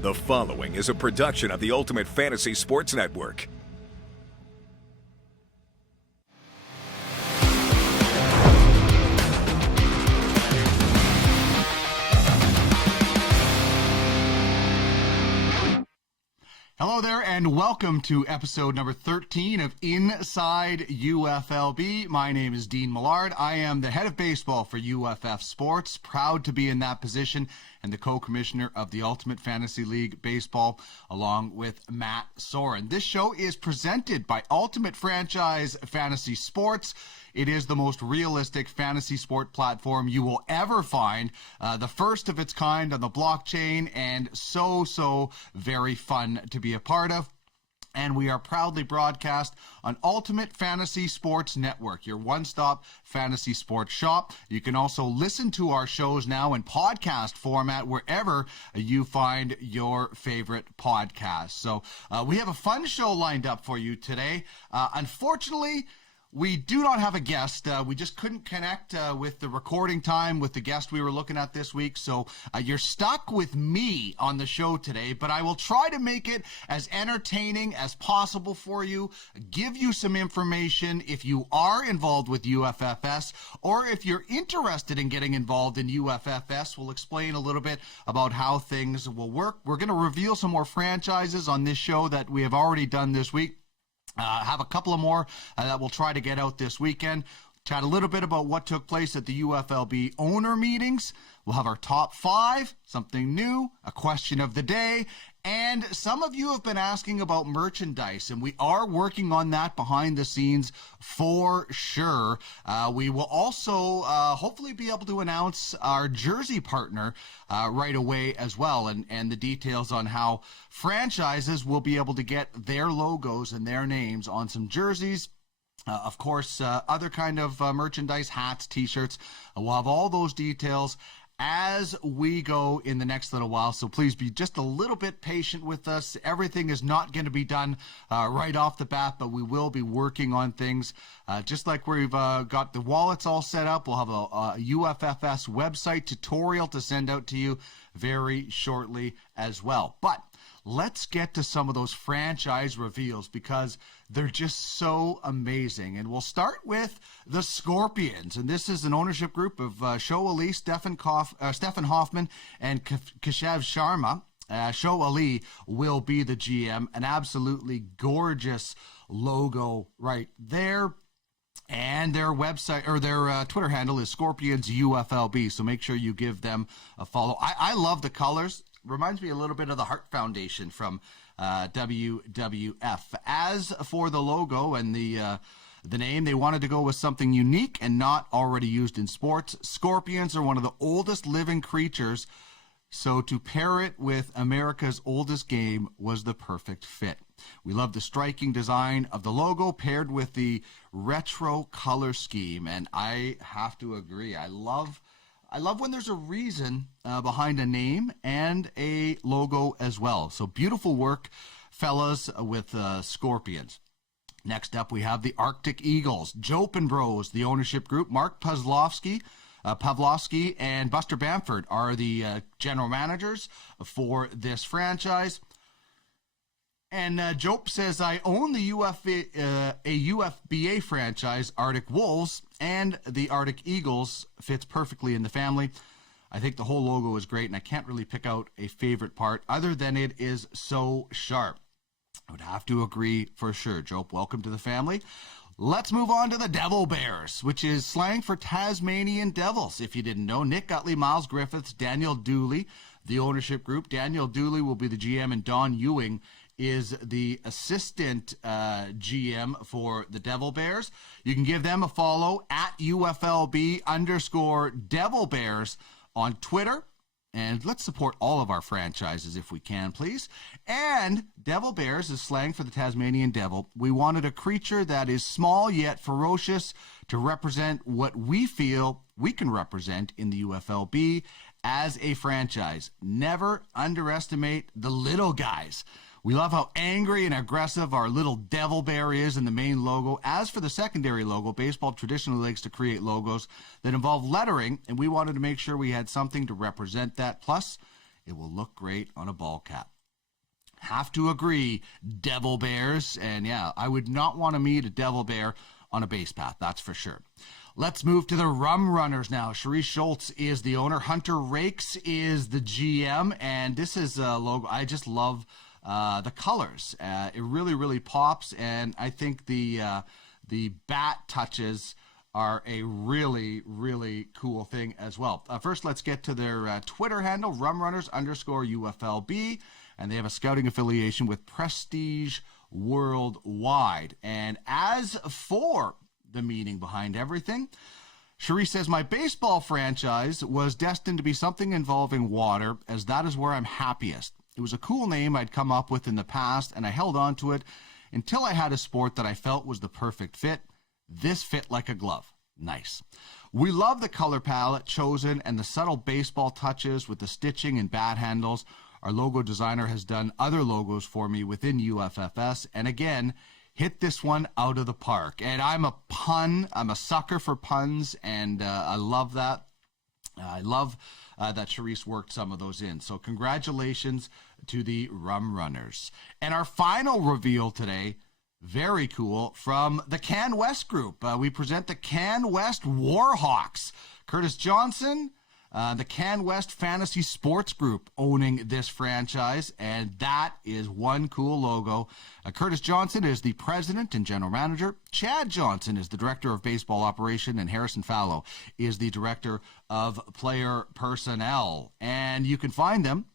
The following is a production of the Ultimate Fantasy Sports Network. Hello there, and welcome to episode number 13 of Inside UFLB. My name is Dean Millard. I am the head of baseball for UFF Sports, proud to be in that position, and the co-commissioner of the Ultimate Fantasy League Baseball, along with Matt Soren. This show is presented by Ultimate Franchise Fantasy Sports. It is the most realistic fantasy sport platform you will ever find, the first of its kind on the blockchain, and so very fun to be a part of. And we are proudly broadcast on Ultimate Fantasy Sports Network, your one-stop fantasy sports shop. You can also listen to our shows now in podcast format wherever you find your favorite podcast. So we have a fun show lined up for you today. Unfortunately, we do not have a guest. We just couldn't connect with the recording time with the guest we were looking at this week. So you're stuck with me on the show today, but I will try to make it as entertaining as possible for you, give you some information if you are involved with UFFS, or if you're interested in getting involved in UFFS, we'll explain a little bit about how things will work. We're going to reveal some more franchises on this show that we have already done this week. Have a couple of more that we'll try to get out this weekend. Chat a little bit about what took place at the UFLB owner meetings. We'll have our top 5, something new, a question of the day, and some of you have been asking about merchandise, and we are working on that behind the scenes for sure. We will also hopefully be able to announce our jersey partner right away as well, and the details on how franchises will be able to get their logos and their names on some jerseys. Of course, other kind of merchandise, hats, t-shirts. We'll have all those details as we go in the next little while, so please be just a little bit patient with us. Everything is not going to be done right off the bat, but we will be working on things. Just like we've got the wallets all set up, we'll have a UFFS website tutorial to send out to you very shortly as well. But let's get to some of those franchise reveals because they're just so amazing. And we'll start with the Scorpions. And this is an ownership group of Sho Ali, Stefan Hoffman, and Keshav Sharma. Sho Ali will be the GM. An absolutely gorgeous logo right there. And their website or their Twitter handle is Scorpions UFLB. So make sure you give them a follow. I love the colors. Reminds me a little bit of the Heart Foundation from WWF. As for the logo and the name, they wanted to go with something unique and not already used in sports. Scorpions are one of the oldest living creatures, so to pair it with America's oldest game was the perfect fit. We love the striking design of the logo paired with the retro color scheme, and I have to agree. I love when there's a reason behind a name and a logo as well. So beautiful work, fellas, with Scorpions. Next up, we have the Arctic Eagles. Jope and Bros, the ownership group. Mark Pavlovsky and Buster Bamford are the general managers for this franchise. And Jope says, I own the UFBA franchise, Arctic Wolves, and the Arctic Eagles fits perfectly in the family. I think the whole logo is great, and I can't really pick out a favorite part other than it is so sharp. I would have to agree for sure. Jope, welcome to the family. Let's move on to the Devil Bears, which is slang for Tasmanian Devils. If you didn't know, Nick Utley, Miles Griffiths, Daniel Dooley, the ownership group. Daniel Dooley will be the GM, and Don Ewing is the assistant GM for the Devil Bears. You can give them a follow at UFLB_Devil Bears on Twitter. And let's support all of our franchises if we can, please. And Devil Bears is slang for the Tasmanian Devil. We wanted a creature that is small yet ferocious to represent what we feel we can represent in the UFLB as a franchise. Never underestimate the little guys. We love how angry and aggressive our little devil bear is in the main logo. As for the secondary logo, baseball traditionally likes to create logos that involve lettering, and we wanted to make sure we had something to represent that. Plus, It will look great on a ball cap. Have to agree, Devil Bears. And yeah, I would not want to meet a Devil Bear on a base path, that's for sure. Let's move to the Rum Runners now. Cherise Schultz is the owner. Hunter Rakes is the GM. And this is a logo. I just love the colors. It really, really pops. And I think the bat touches are a really, really cool thing as well. First, let's get to their Twitter handle, rumrunners_UFLB. And they have a scouting affiliation with Prestige Worldwide. And as for the meaning behind everything, Cherise says, my baseball franchise was destined to be something involving water, as that is where I'm happiest. It was a cool name I'd come up with in the past, and I held on to it until I had a sport that I felt was the perfect fit. This fit like a glove. Nice. We love the color palette chosen and the subtle baseball touches with the stitching and bat handles. Our logo designer has done other logos for me within UFFS, and again, hit this one out of the park. And I'm a sucker for puns, and I love that. I love that Cherise worked some of those in. So congratulations to the Rum Runners. And our final reveal today, very cool, from the Can West group. We present the Can West Warhawks. Curtis Johnson, the Can West Fantasy Sports Group owning this franchise, and that is one cool logo. Curtis Johnson is the president and general manager. Chad Johnson is the director of baseball operation, and Harrison Fallow is the director of player personnel. And you can find them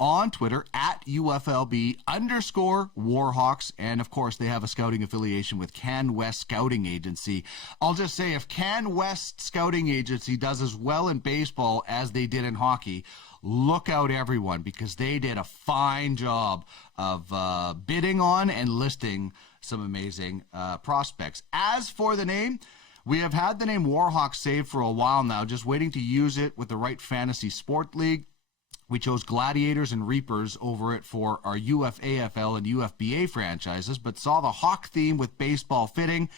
on Twitter at UFLB_Warhawks. And of course, they have a scouting affiliation with Can West Scouting Agency. I'll just say, if Can West Scouting Agency does as well in baseball as they did in hockey, look out, everyone, because they did a fine job of bidding on and listing some amazing prospects. As for the name, we have had the name Warhawks saved for a while now, just waiting to use it with the right fantasy sport league. We chose Gladiators and Reapers over it for our UFAFL and UFBA franchises, but saw the Hawk theme with baseball fitting.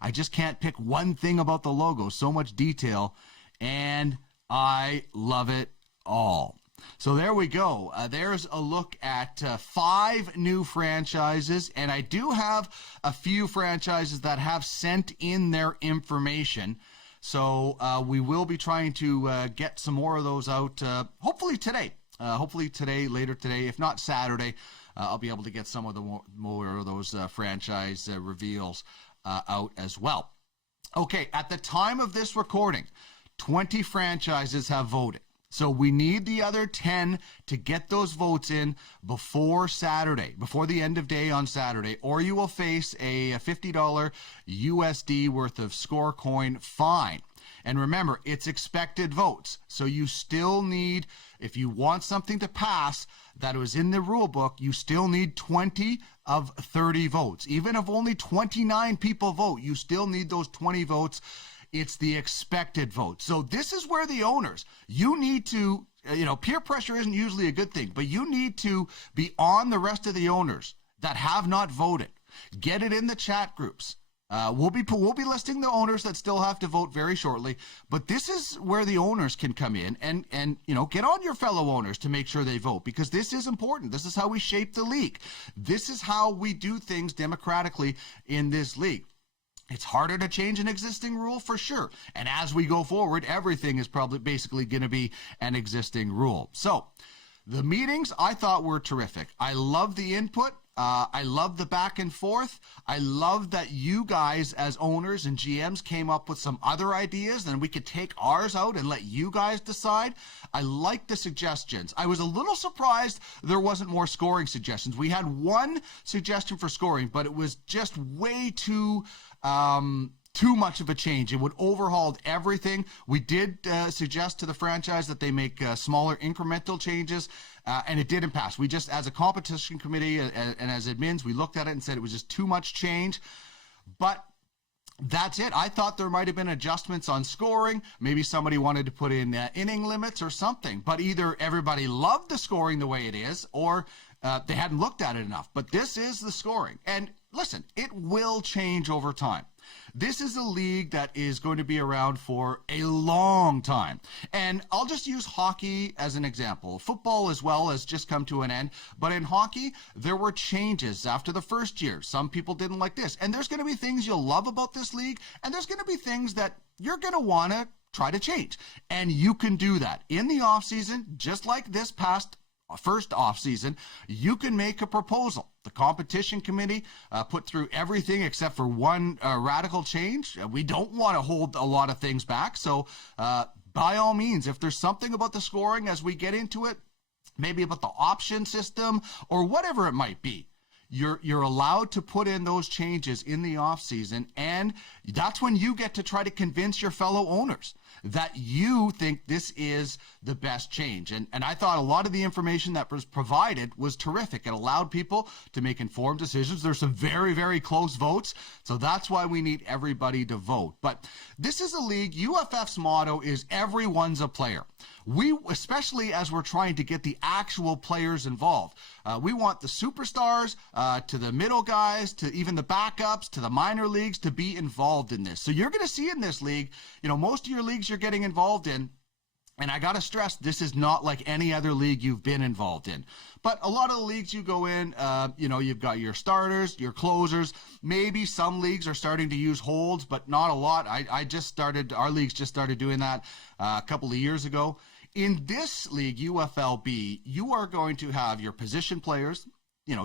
I just can't pick one thing about the logo. So much detail, and I love it all. So there we go. There's a look at 5 new franchises, and I do have a few franchises that have sent in their information. So we will be trying to get some more of those out, hopefully today. Later today, if not Saturday, I'll be able to get some of the more of those franchise reveals out as well. Okay, at the time of this recording, 20 franchises have voted. So we need the other 10 to get those votes in before Saturday, before the end of day on Saturday, or you will face a $50 USD worth of score coin fine. And remember, it's expected votes. So you still need, if you want something to pass that was in the rule book, you still need 20 of 30 votes. Even if only 29 people vote, you still need those 20 votes. It's the expected vote. So this is where the owners, you need to, peer pressure isn't usually a good thing, but you need to be on the rest of the owners that have not voted. Get it in the chat groups. We'll be listing the owners that still have to vote very shortly, but this is where the owners can come in and get on your fellow owners to make sure they vote, because this is important. This is how we shape the league. This is how we do things democratically in this league. It's harder to change an existing rule for sure. And as we go forward, everything is probably basically going to be an existing rule. So the meetings I thought were terrific. I love the input. I love the back and forth. I love that you guys as owners and GMs came up with some other ideas, and we could take ours out and let you guys decide. I like the suggestions. I was a little surprised there wasn't more scoring suggestions. We had one suggestion for scoring, but it was just way too much of a change. It would overhaul everything. We did suggest to the franchise that they make smaller incremental changes, and it didn't pass. We just, as a competition committee and as admins, we looked at it and said it was just too much change. But that's it. I thought there might have been adjustments on scoring. Maybe somebody wanted to put in inning limits or something. But either everybody loved the scoring the way it is, or they hadn't looked at it enough. But this is the scoring. And listen, it will change over time. This is a league that is going to be around for a long time. And I'll just use hockey as an example. Football as well has just come to an end. But in hockey, there were changes after the first year. Some people didn't like this. And there's going to be things you'll love about this league. And there's going to be things that you're going to want to try to change. And you can do that in the off season, just like this past first off season. You can make a proposal. The competition committee put through everything except for one radical change. We don't want to hold a lot of things back. So by all means, if there's something about the scoring as we get into it, maybe about the option system or whatever it might be, you're allowed to put in those changes in the off season, and that's when you get to try to convince your fellow owners that you think this is the best change. And I thought a lot of the information that was provided was terrific. It allowed people to make informed decisions. There's some very, very close votes, so that's why we need everybody to vote. But this is a league. UFF's motto is everyone's a player. We, especially as we're trying to get the actual players involved, we want the superstars to the middle guys, to even the backups, to the minor leagues to be involved in this. So you're going to see in this league, most of your leagues you're getting involved in, and I got to stress, this is not like any other league you've been involved in. But a lot of the leagues you go in, you've got your starters, your closers. Maybe some leagues are starting to use holds, but not a lot. Our leagues just started doing that a couple of years ago. In this league, UFLB, you are going to have your position players,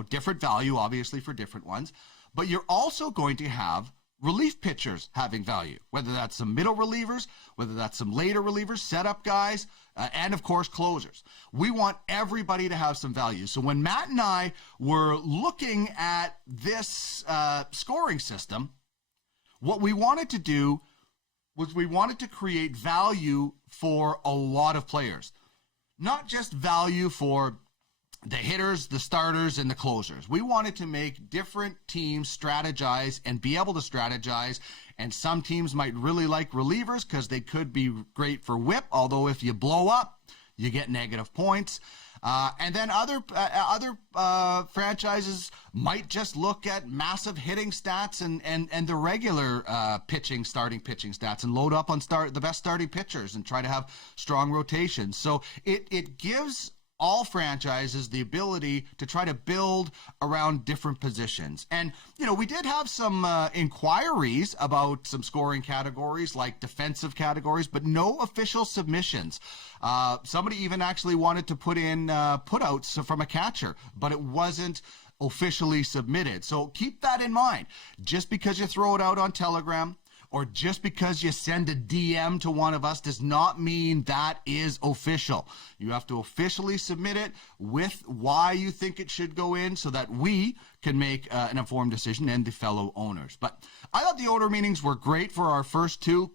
different value, obviously, for different ones. But you're also going to have relief pitchers having value, whether that's some middle relievers, whether that's some later relievers, setup guys, and, of course, closers. We want everybody to have some value. So when Matt and I were looking at this scoring system, what we wanted to do was we wanted to create value for a lot of players, not just value for the hitters, the starters, and the closers. We wanted to make different teams strategize and be able to strategize. And some teams might really like relievers because they could be great for whip, although if you blow up, you get negative points. And then other franchises might just look at massive hitting stats and the regular starting pitching stats and load up on the best starting pitchers and try to have strong rotations. So it gives all franchises the ability to try to build around different positions. And, we did have some inquiries about some scoring categories like defensive categories, but no official submissions. Somebody even actually wanted to put in putouts from a catcher, but it wasn't officially submitted. So keep that in mind. Just because you throw it out on Telegram, or just because you send a DM to one of us does not mean that is official. You have to officially submit it with why you think it should go in so that we can make an informed decision and the fellow owners. But I thought the owner meetings were great for our first two.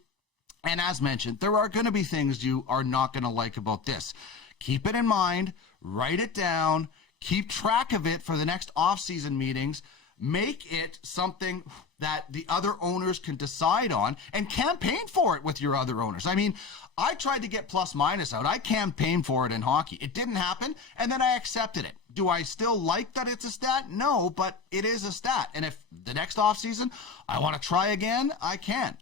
And as mentioned, there are going to be things you are not going to like about this. Keep it in mind, write it down, keep track of it for the next off-season meetings. Make it something that the other owners can decide on and campaign for it with your other owners. I mean, I tried to get plus minus out. I campaigned for it in hockey. It didn't happen, and then I accepted it. Do I still like that it's a stat? No, but it is a stat. And if the next offseason I want to try again, I can.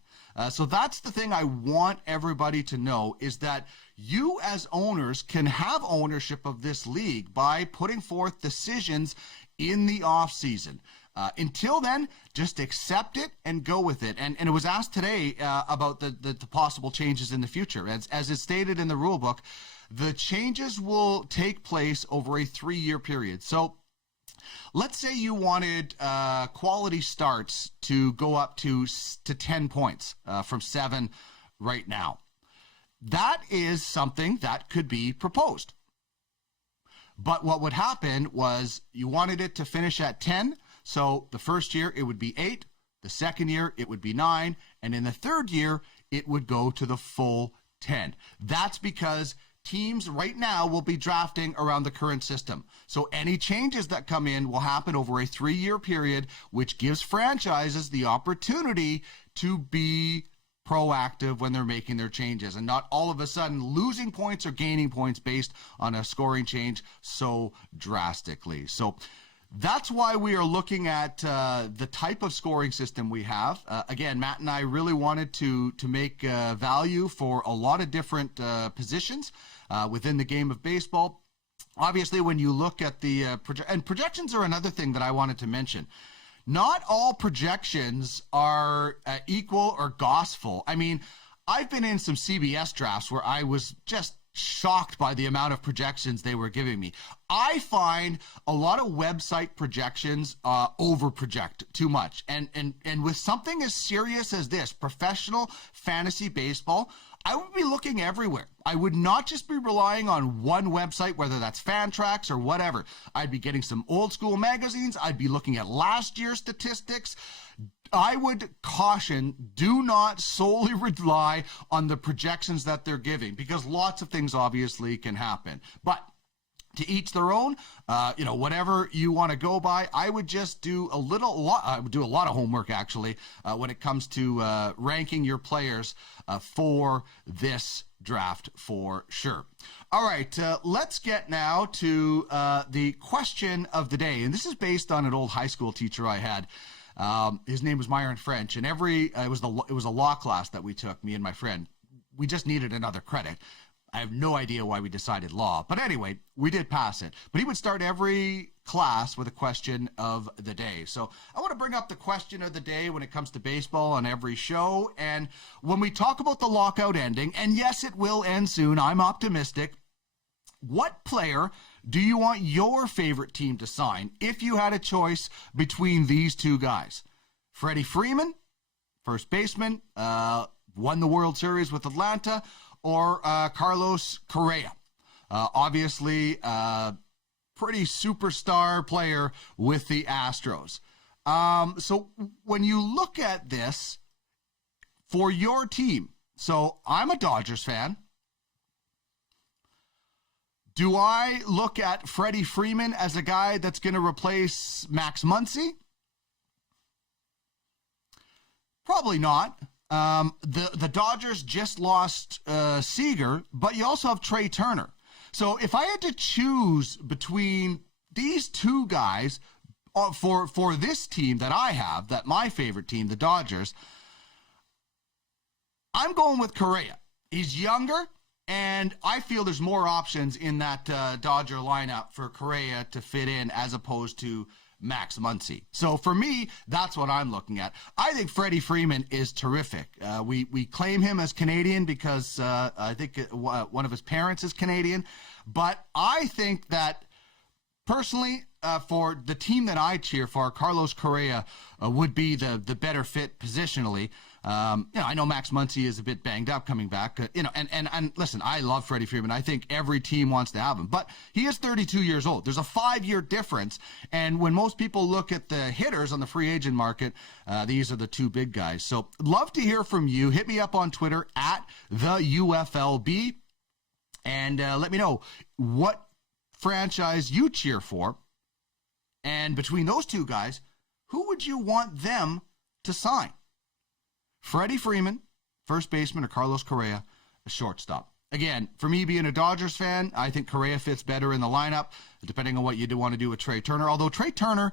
So that's the thing I want everybody to know, is that you as owners can have ownership of this league by putting forth decisions in the off season. Until then, just accept it and go with it. And it was asked today about the possible changes in the future. As is stated in the rule book, the changes will take place over a 3-year period. So let's say you wanted quality starts to go up to 10 points from 7 right now. That is something that could be proposed. But what would happen was you wanted it to finish at 10. So the first year it would be 8, the second year it would be 9, and in the third year it would go to the full 10. That's because teams right now will be drafting around the current system. So any changes that come in will happen over a 3-year period, which gives franchises the opportunity to be proactive when they're making their changes and not all of a sudden losing points or gaining points based on a scoring change so drastically. So That's why we are looking at the type of scoring system we have. Again, Matt and I really wanted to make value for a lot of different positions within the game of baseball. Obviously, when you look at the projections are another thing that I wanted to mention. Not all projections are equal or gospel. I mean, I've been in some CBS drafts where I was just shocked by the amount of projections they were giving me. I find a lot of website projections over project too much. And with something as serious as this, professional fantasy baseball, I would be looking everywhere. I would not just be relying on one website, whether that's Fantrax or whatever. I'd be getting some old school magazines. I'd be looking at last year's statistics. I would caution, do not solely rely on the projections that they're giving, because lots of things obviously can happen. But to each their own, whatever you want to go by. I would just do a lot of homework actually when it comes to ranking your players for this draft for sure. All right, let's get now to the question of the day, and this is based on an old high school teacher I had. His name was Myron French, and it was a law class that we took, me and my friend. We just needed another credit. I have no idea why we decided law, but anyway, we did pass it. But he would start every class with a question of the day. So I want to bring up the question of the day when it comes to baseball on every show. And when we talk about the lockout ending, and yes, it will end soon, I'm optimistic. What player do you want your favorite team to sign if you had a choice between these two guys? Freddie Freeman, first baseman, won the World Series with Atlanta, or Carlos Correa? Obviously, pretty superstar player with the Astros. So when you look at this for your team, so I'm a Dodgers fan. Do I look at Freddie Freeman as a guy that's going to replace Max Muncy? Probably not. The Dodgers just lost Seager, but you also have Trey Turner. So if I had to choose between these two guys for this team that I have, that my favorite team, the Dodgers, I'm going with Correa. He's younger, and I feel there's more options in that Dodger lineup for Correa to fit in as opposed to Max Muncy. So for me, that's what I'm looking at. I think Freddie Freeman is terrific. We claim him as Canadian because I think one of his parents is Canadian. But I think that personally, for the team that I cheer for, Carlos Correa would be the better fit positionally. I know Max Muncy is a bit banged up coming back, and listen, I love Freddie Freeman. I think every team wants to have him, but he is 32 years old. There's a 5-year difference, and when most people look at the hitters on the free agent market, these are the two big guys. So love to hear from you. Hit me up on Twitter at the UFLB, and let me know what franchise you cheer for. And between those two guys, who would you want them to sign? Freddie Freeman, first baseman, or Carlos Correa, a shortstop. Again, for me being a Dodgers fan, I think Correa fits better in the lineup, depending on what you do want to do with Trey Turner. Although Trey Turner,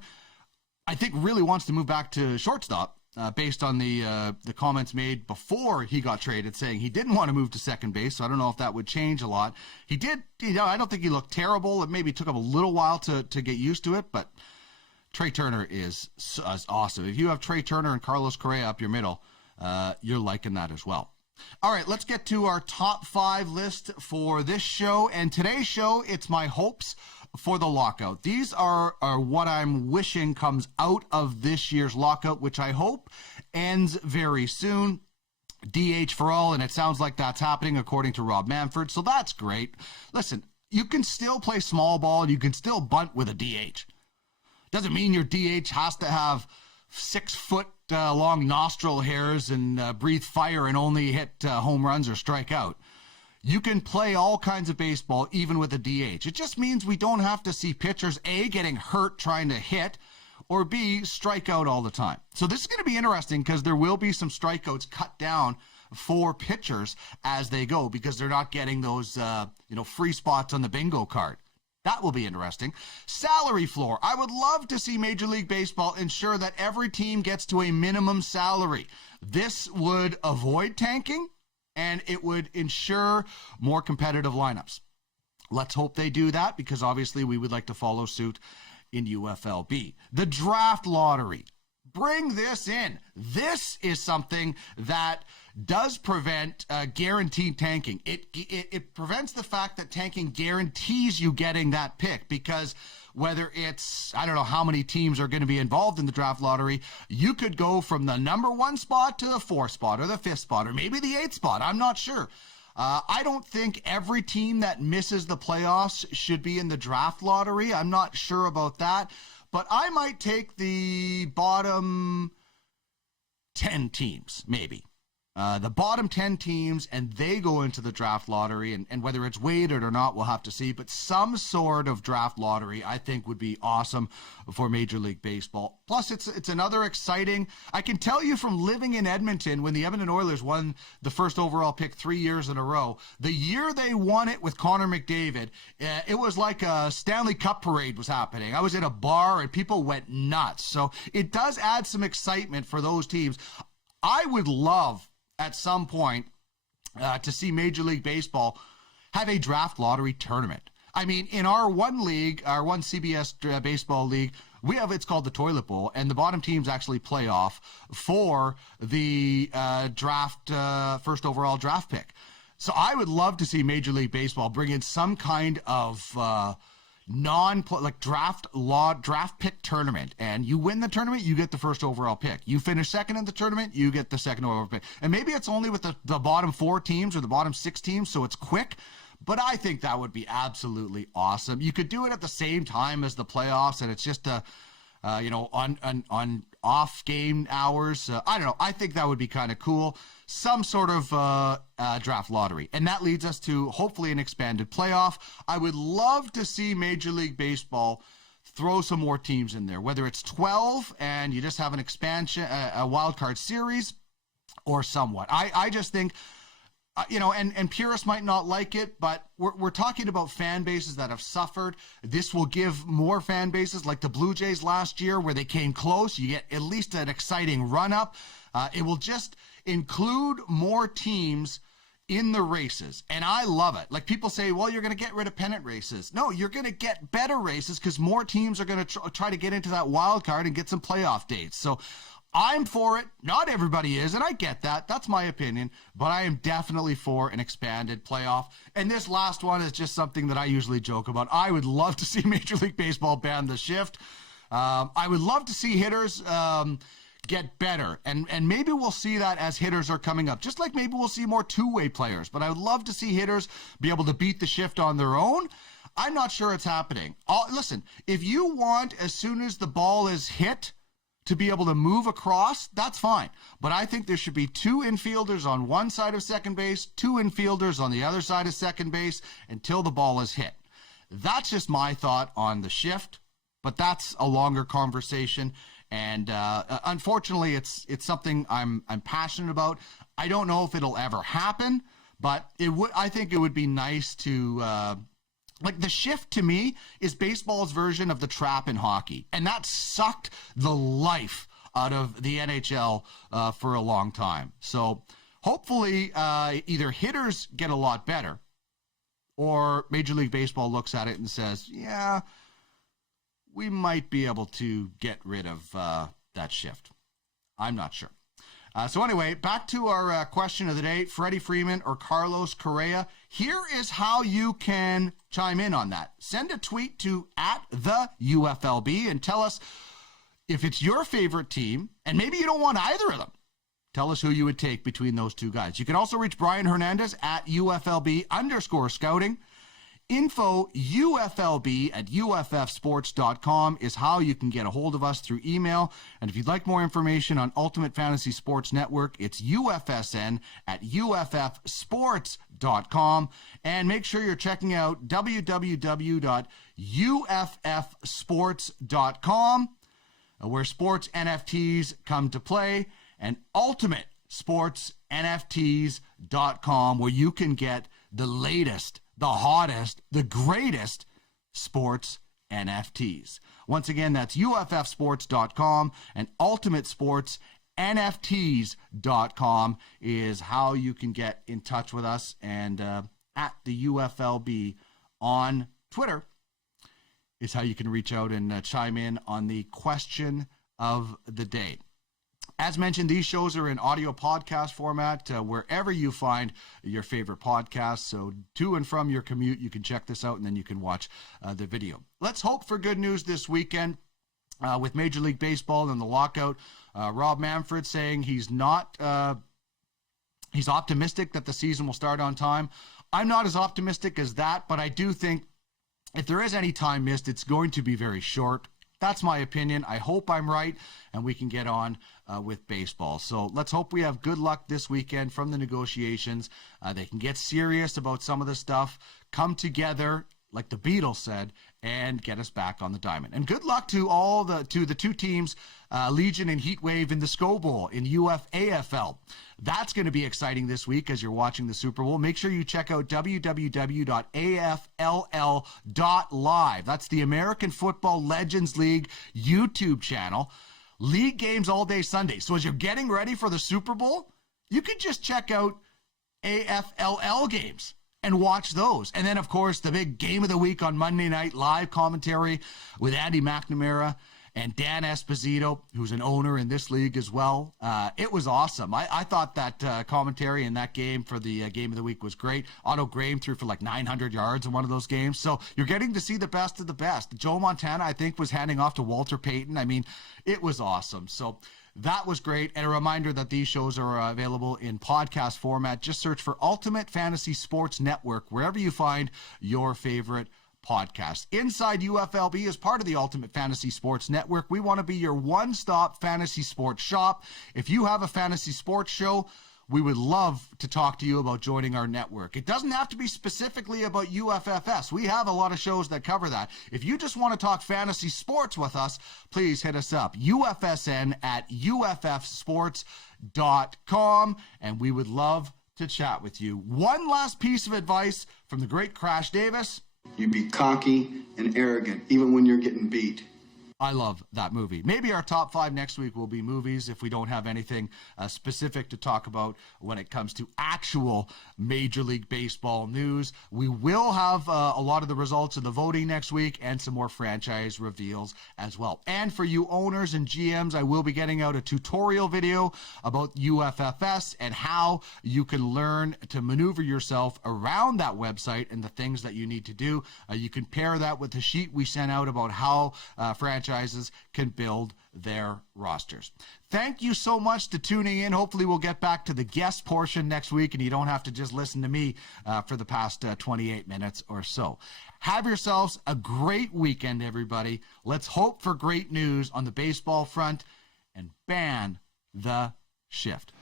I think, really wants to move back to shortstop based on the comments made before he got traded, saying he didn't want to move to second base. So I don't know if that would change a lot. He did, I don't think he looked terrible. It maybe took him a little while to get used to it, but Trey Turner is awesome. If you have Trey Turner and Carlos Correa up your middle, you're liking that as well. All right, let's get to our top 5 list for this show. And today's show, it's my hopes for the lockout. These are what I'm wishing comes out of this year's lockout, which I hope ends very soon. DH for all, and it sounds like that's happening according to Rob Manfred, so that's great. Listen, you can still play small ball, and you can still bunt with a DH. Doesn't mean your DH has to have 6-foot long nostril hairs and breathe fire and only hit home runs or strike out. You can play all kinds of baseball even with a DH. It just means we don't have to see pitchers, A, getting hurt trying to hit, or B, strike out all the time. So this is going to be interesting because there will be some strikeouts cut down for pitchers as they go because they're not getting those free spots on the bingo card. That will be interesting. Salary floor. I would love to see Major League Baseball ensure that every team gets to a minimum salary. This would avoid tanking, and it would ensure more competitive lineups. Let's hope they do that, because obviously we would like to follow suit in UFLB. The draft lottery. Bring this in. This is something that does prevent guaranteed tanking. It prevents the fact that tanking guarantees you getting that pick, because whether it's, I don't know how many teams are going to be involved in the draft lottery, you could go from the number 1 spot to the 4th spot or the 5th spot or maybe the 8th spot. I'm not sure. I don't think every team that misses the playoffs should be in the draft lottery. I'm not sure about that. But I might take the bottom 10 teams, maybe. The bottom 10 teams, and they go into the draft lottery, and whether it's weighted or not, we'll have to see. But some sort of draft lottery, I think, would be awesome for Major League Baseball. Plus, it's another exciting. I can tell you from living in Edmonton, when the Edmonton Oilers won the first overall pick 3 years in a row, the year they won it with Connor McDavid, it was like a Stanley Cup parade was happening. I was in a bar and people went nuts. So it does add some excitement for those teams. I would love at some point to see Major League Baseball have a draft lottery tournament. I mean, in our one league, our one CBS baseball league, we have, it's called the Toilet Bowl, and the bottom teams actually play off for the draft, first overall draft pick. So I would love to see Major League Baseball bring in some kind of draft pick tournament, and you win the tournament, you get the first overall pick. You finish second in the tournament, you get the second overall pick. And maybe it's only with the bottom 4 teams or the bottom 6 teams, so it's quick. But I think that would be absolutely awesome. You could do it at the same time as the playoffs, and it's just on off game hours. I don't know. I think that would be kind of cool. Some sort of draft lottery. And that leads us to hopefully an expanded playoff. I would love to see Major League Baseball throw some more teams in there, whether it's 12 and you just have an expansion, a wild card series, or somewhat. I just think, and purists might not like it, but we're talking about fan bases that have suffered. This will give more fan bases, like the Blue Jays last year, where they came close. You get at least an exciting run-up. It will just include more teams in the races, and I love it. Like, people say, well, you're going to get rid of pennant races. No, you're going to get better races, because more teams are going to try to get into that wild card and get some playoff dates. So I'm for it. Not everybody is, and I get that. That's my opinion, but I am definitely for an expanded playoff. And this last one is just something that I usually joke about. I would love to see Major League Baseball ban the shift. I would love to see hitters get better, and maybe we'll see that as hitters are coming up, just like maybe we'll see more two-way players. But I would love to see hitters be able to beat the shift on their own. I'm not sure it's happening. Listen, if you want, as soon as the ball is hit, to be able to move across, that's fine. But I think there should be 2 infielders on one side of second base, 2 infielders on the other side of second base until the ball is hit. That's just my thought on the shift, but that's a longer conversation. And unfortunately, it's something I'm passionate about. I don't know if it'll ever happen, but I think it would be nice to like, the shift to me is baseball's version of the trap in hockey, and that sucked the life out of the NHL for a long time. So hopefully, either hitters get a lot better, or Major League Baseball looks at it and says, yeah, we might be able to get rid of that shift. I'm not sure. So anyway, back to our question of the day, Freddie Freeman or Carlos Correa. Here is how you can chime in on that. Send a tweet to @the_UFLB and tell us if it's your favorite team, and maybe you don't want either of them. Tell us who you would take between those two guys. You can also reach Brian Hernandez at UFLB_scouting. Info UFLB@UFFsports.com is how you can get a hold of us through email. And if you'd like more information on Ultimate Fantasy Sports Network, it's UFSN at UFFsports.com. And make sure you're checking out www.UFFsports.com, where sports NFTs come to play, and UltimateSportsNFTs.com, where you can get the latest, the hottest, the greatest Sports NFTs. Once again, that's UFFsports.com, and UltimateSportsNFTs.com is how you can get in touch with us, and at the UFLB on Twitter is how you can reach out and chime in on the question of the day. As mentioned, these shows are in audio podcast format wherever you find your favorite podcasts. So to and from your commute, you can check this out, and then you can watch the video. Let's hope for good news this weekend with Major League Baseball and the lockout. Rob Manfred saying he's optimistic that the season will start on time. I'm not as optimistic as that, but I do think if there is any time missed, it's going to be very short. That's my opinion. I hope I'm right, and we can get on with baseball. So let's hope we have good luck this weekend from the negotiations. They can get serious about some of the stuff, come together, like the Beatles said, and get us back on the diamond. And good luck to the two teams, Legion and Heatwave, in the SCO Bowl in UFAFL. That's going to be exciting this week as you're watching the Super Bowl. Make sure you check out www.afll.live. That's the American Football Legends League YouTube channel. League games all day Sunday. So as you're getting ready for the Super Bowl, you can just check out AFLL games and watch those. And then, of course, the big game of the week on Monday night, live commentary with Andy McNamara and Dan Esposito, who's an owner in this league as well. It was awesome. I thought that commentary in that game for the game of the week was great. Otto Graham threw for like 900 yards in one of those games. So you're getting to see the best of the best. Joe Montana, I think, was handing off to Walter Payton. I mean, it was awesome. So that was great. And a reminder that these shows are available in podcast format. Just search for Ultimate Fantasy Sports Network wherever you find your favorite podcast. Inside UFLB is part of the Ultimate Fantasy Sports Network. We want to be your one-stop fantasy sports shop. If you have a fantasy sports show, we would love to talk to you about joining our network. It doesn't have to be specifically about UFFS. We have a lot of shows that cover that. If you just want to talk fantasy sports with us, please hit us up. UFSN at UFFsports.com, and we would love to chat with you. One last piece of advice from the great Crash Davis. You be cocky and arrogant, even when you're getting beat. I love that movie. Maybe our top 5 next week will be movies if we don't have anything specific to talk about when it comes to actual Major League Baseball news. We will have a lot of the results of the voting next week and some more franchise reveals as well. And for you owners and GMs, I will be getting out a tutorial video about UFFS and how you can learn to maneuver yourself around that website and the things that you need to do. You can pair that with the sheet we sent out about how franchises can build their rosters. Thank you so much to tuning in. Hopefully we'll get back to the guest portion next week and you don't have to just listen to me for the past 28 minutes or so. Have yourselves a great weekend, everybody. Let's hope for great news on the baseball front and ban the shift.